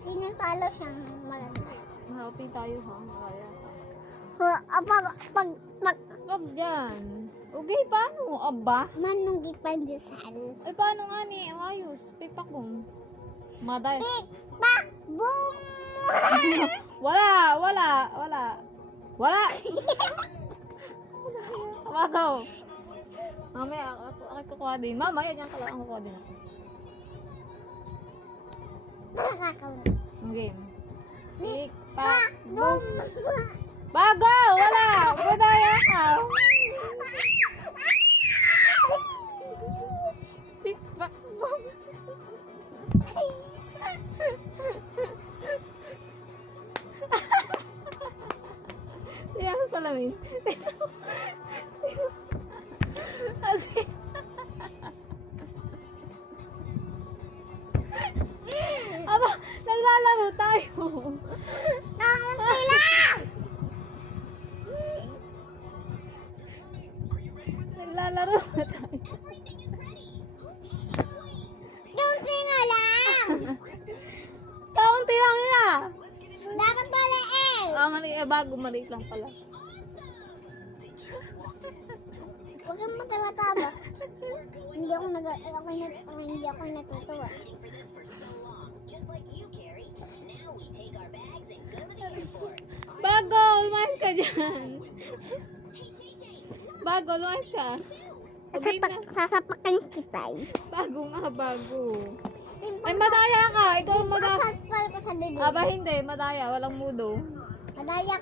Sino talo siyang malala? Happy tayo ha. Kaya. Pag Wag dyan. Okay, paano? Aba? manong gipandesal. Ay, paano nga ni? Ayos. Pipak mo. Maday. Pak! Boom! Wala! Wala! Wagaw. Mamaya, ako kukuha din. Mamaya, dyan ka lang. Ang kukuha din ako. Nakakawin. Ang game. Pick, Pak! pack, Boom! boom. Bagaw! Wala! Budaya ka! Pick, pack, boom. Yan ang salamin. Kasi... Aba, naglalaro tayo. Kaunti lang! Naglalaro na tayo. Kaunti nga lang! Kaunti lang niya. Dapat pala eh! Mali, bago maliit lang pala. Huwag kang matawa-tawa. Hindi ako natutuwa. Bago, lumayas ka dyan. Bago, lumayas ka. Okay na. Sasapakan kita eh. Bago nga, bago. Ay, madaya ka. Ikaw madaya. Pasapal ko sa bibig. Aba, hindi. Madaya. Walang mudo. Madayak.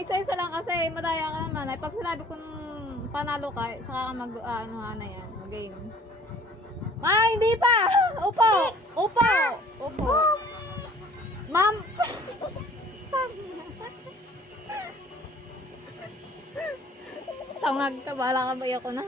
Isa lang kasi. Madaya ka naman. Ay, pag sinabi kong panalo ka, saka ka ano yan. Mag-game. Ah, hindi pa! Upo! Upo! Upo! Ma'am! Tangag ka. Bahala ka ba ako na?